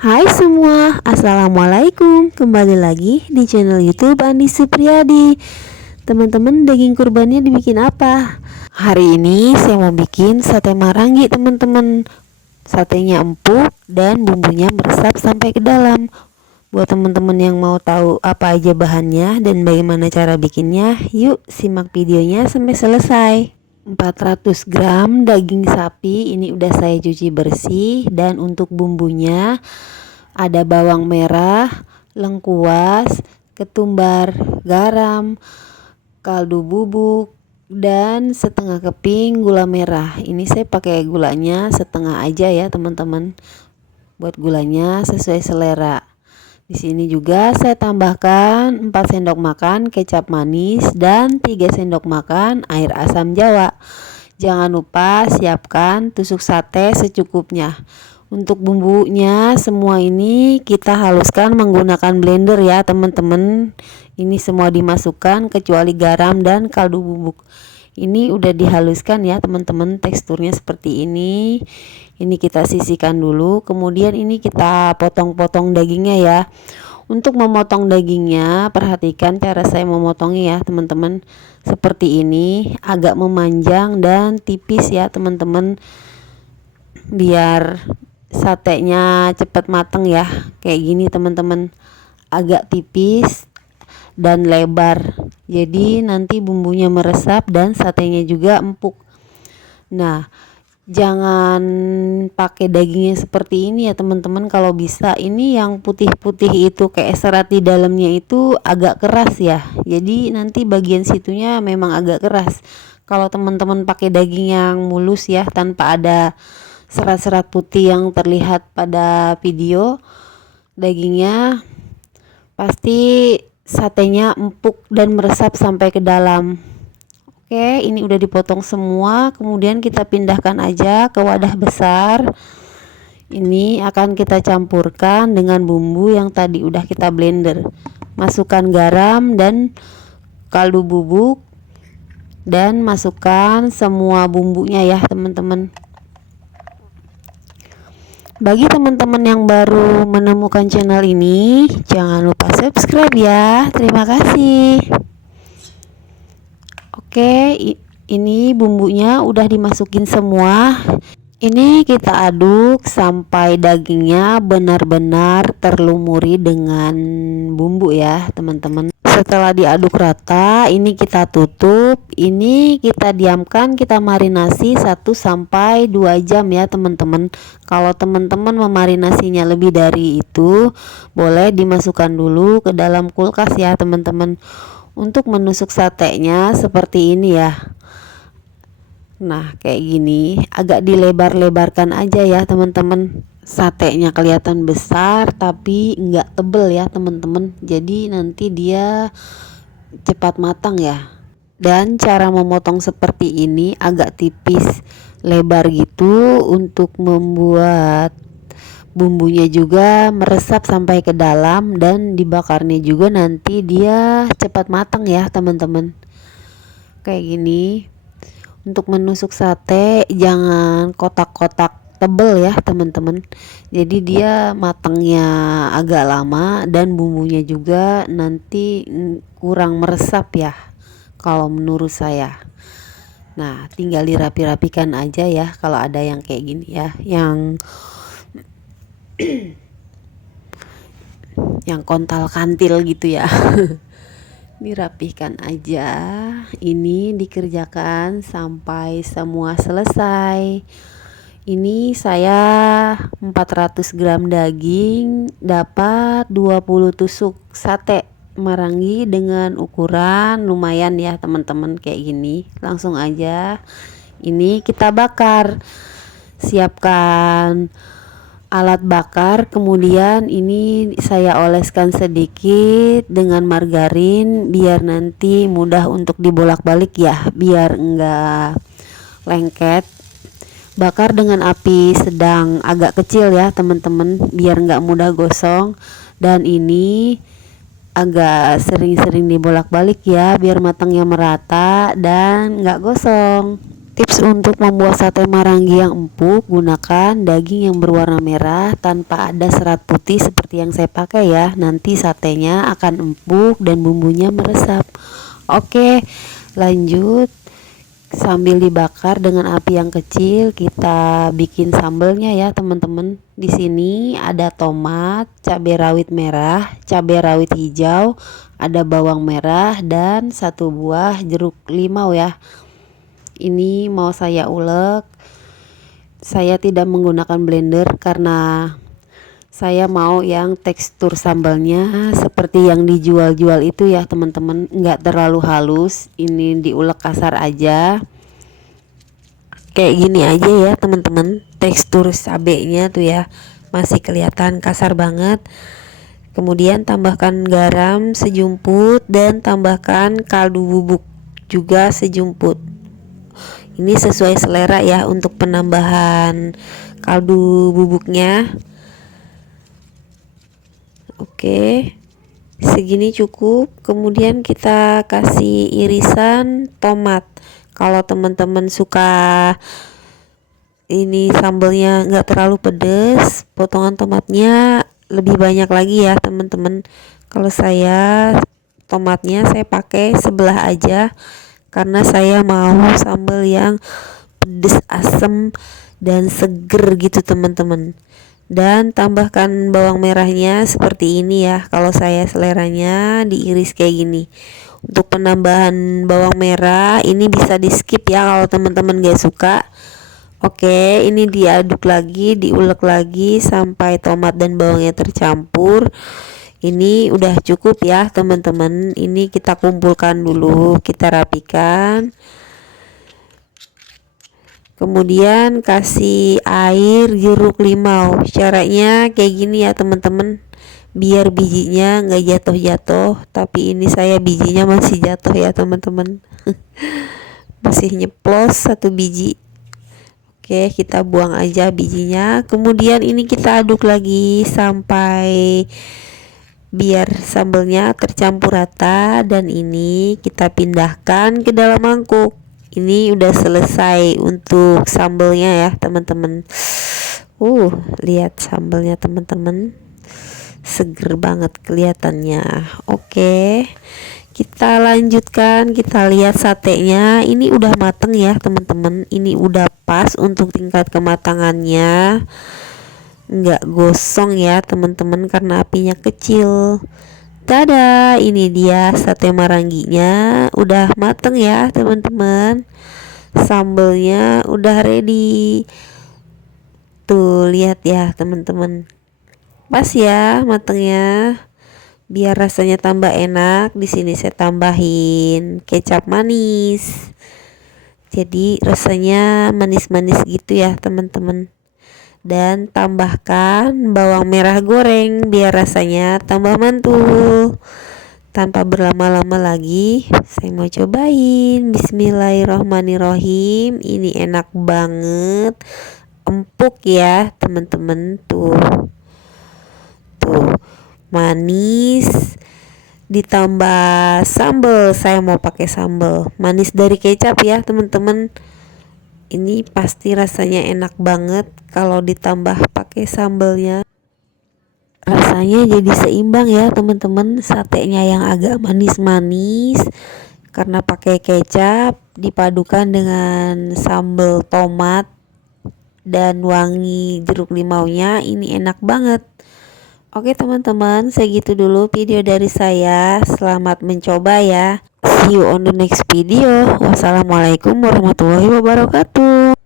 Hai semua, Assalamualaikum. Kembali lagi di channel YouTube Andi Supriyadi. Teman-teman, daging kurbannya dibikin apa? Hari ini saya mau bikin sate marangi, teman-teman. Satenya empuk dan bumbunya meresap sampai ke dalam. Buat teman-teman yang mau tahu apa aja bahannya dan bagaimana cara bikinnya, yuk simak videonya sampai selesai. 400 gram daging sapi ini udah saya cuci bersih, dan untuk bumbunya ada bawang merah, lengkuas, ketumbar, garam, kaldu bubuk, dan setengah keping gula merah. Ini saya pakai gulanya setengah aja ya teman-teman. Buat gulanya sesuai selera. Di sini juga saya tambahkan 4 sendok makan kecap manis dan 3 sendok makan air asam jawa. Jangan lupa siapkan tusuk sate secukupnya. Untuk bumbunya semua ini kita haluskan menggunakan blender ya teman-teman. Ini semua dimasukkan kecuali garam dan kaldu bubuk. Ini udah dihaluskan ya teman-teman, teksturnya seperti ini. Ini kita sisihkan dulu, kemudian ini kita potong-potong dagingnya ya. Untuk memotong dagingnya, perhatikan cara saya memotongnya ya teman-teman. Seperti ini, agak memanjang dan tipis ya teman-teman, biar satenya cepat mateng ya. Kayak gini teman-teman, agak tipis dan lebar, jadi nanti bumbunya meresap dan satenya juga empuk. Nah, jangan pakai dagingnya seperti ini ya teman-teman. Kalau bisa ini yang putih-putih itu kayak serat di dalamnya itu agak keras ya, jadi nanti bagian situnya memang agak keras. Kalau teman-teman pakai daging yang mulus ya, tanpa ada serat-serat putih yang terlihat pada video, dagingnya pasti satenya empuk dan meresap sampai ke dalam. Oke, ini udah dipotong semua, kemudian kita pindahkan aja ke wadah besar. Ini akan kita campurkan dengan bumbu yang tadi udah kita blender. Masukkan garam dan kaldu bubuk, dan masukkan semua bumbunya ya teman-teman. Bagi teman-teman yang baru menemukan channel ini, jangan lupa subscribe ya. Terima kasih. Oke, ini bumbunya udah dimasukin semua. Ini kita aduk sampai dagingnya benar-benar terlumuri dengan bumbu ya teman-teman. Setelah diaduk rata, ini kita tutup. Ini kita diamkan, kita marinasi 1-2 jam ya teman-teman. Kalau teman-teman memarinasinya lebih dari itu, boleh dimasukkan dulu ke dalam kulkas ya teman-teman. Untuk menusuk satenya seperti ini ya. Nah, kayak gini, agak dilebar-lebarkan aja ya teman-teman. Satenya kelihatan besar tapi enggak tebel ya teman-teman. Jadi nanti dia cepat matang ya. Dan cara memotong seperti ini agak tipis, lebar gitu, untuk membuat bumbunya juga meresap sampai ke dalam, dan dibakarnya juga nanti dia cepat matang ya teman-teman. Kayak gini. Untuk menusuk sate jangan kotak-kotak tebel ya teman-teman, jadi dia matangnya agak lama dan bumbunya juga nanti kurang meresap ya kalau menurut saya. Nah, tinggal dirapi-rapikan aja ya kalau ada yang kayak gini ya, yang yang kontal kantil gitu ya. Dirapihkan aja. Ini dikerjakan sampai semua selesai. Ini saya 400 gram daging dapat 20 tusuk sate marangi dengan ukuran lumayan ya teman-teman, kayak gini. Langsung aja ini kita bakar. Siapkan alat bakar, kemudian ini saya oleskan sedikit dengan margarin biar nanti mudah untuk dibolak-balik ya, biar enggak lengket. Bakar dengan api sedang agak kecil ya teman-teman, biar enggak mudah gosong. Dan ini agak sering-sering dibolak-balik ya, biar matangnya merata dan enggak gosong. Tips untuk membuat sate marangi yang empuk, gunakan daging yang berwarna merah tanpa ada serat putih seperti yang saya pakai ya. Nanti satenya akan empuk dan bumbunya meresap. Oke, lanjut. Sambil dibakar dengan api yang kecil, kita bikin sambelnya ya teman-teman. Di sini ada tomat, cabai rawit merah, cabai rawit hijau, ada bawang merah dan 1 buah jeruk limau ya. Ini mau saya ulek. Saya tidak menggunakan blender karena saya mau yang tekstur sambalnya seperti yang dijual-jual itu ya teman-teman, nggak terlalu halus. Ini diulek kasar aja, kayak gini aja ya teman-teman. Tekstur cabenya tuh ya masih kelihatan kasar banget. Kemudian tambahkan garam sejumput dan tambahkan kaldu bubuk juga sejumput. Ini sesuai selera ya untuk penambahan kaldu bubuknya. Oke, segini cukup. Kemudian kita kasih irisan tomat. Kalau teman-teman suka ini sambalnya nggak terlalu pedas, potongan tomatnya lebih banyak lagi ya teman-teman. Kalau saya tomatnya saya pakai sebelah aja karena saya mau sambal yang pedas, asem dan seger gitu teman-teman. Dan tambahkan bawang merahnya seperti ini ya. Kalau saya seleranya diiris kayak gini. Untuk penambahan bawang merah ini bisa di skip ya kalau teman-teman gak suka. Oke, ini diaduk lagi, diulek lagi sampai tomat dan bawangnya tercampur. Ini udah cukup ya teman-teman. Ini kita kumpulkan dulu, kita rapikan. Kemudian kasih air jeruk limau. Caranya kayak gini ya teman-teman, biar bijinya nggak jatuh-jatuh. Tapi ini saya bijinya masih jatuh ya teman-teman. Masih nyeplos 1 biji. Oke, kita buang aja bijinya. Kemudian ini kita aduk lagi sampai biar sambalnya tercampur rata, dan ini kita pindahkan ke dalam mangkuk. Ini udah selesai untuk sambalnya ya teman-teman. Lihat sambalnya teman-teman, seger banget kelihatannya. Oke, kita lanjutkan, kita lihat satenya. Ini udah mateng ya teman-teman. Ini udah pas untuk tingkat kematangannya, nggak gosong ya teman-teman karena apinya kecil. Tada, ini dia sate maranginya udah mateng ya teman-teman. Sambelnya udah ready. Tuh lihat ya teman-teman, pas ya matengnya. Biar rasanya tambah enak, di sini saya tambahin kecap manis. Jadi rasanya manis-manis gitu ya teman-teman. Dan tambahkan bawang merah goreng biar rasanya tambah mantul. Tanpa berlama-lama lagi, saya mau cobain. Bismillahirrohmanirrohim. Ini enak banget, empuk ya teman-teman. Tuh manis ditambah sambal. Saya mau pakai sambal manis dari kecap ya teman-teman. Ini pasti rasanya enak banget kalau ditambah pakai sambalnya. Rasanya jadi seimbang ya teman-teman. Satenya yang agak manis-manis karena pakai kecap dipadukan dengan sambal tomat dan wangi jeruk limaunya. Ini enak banget. Oke teman-teman, segitu dulu video dari saya. Selamat mencoba ya. See you on the next video. Wassalamualaikum warahmatullahi wabarakatuh.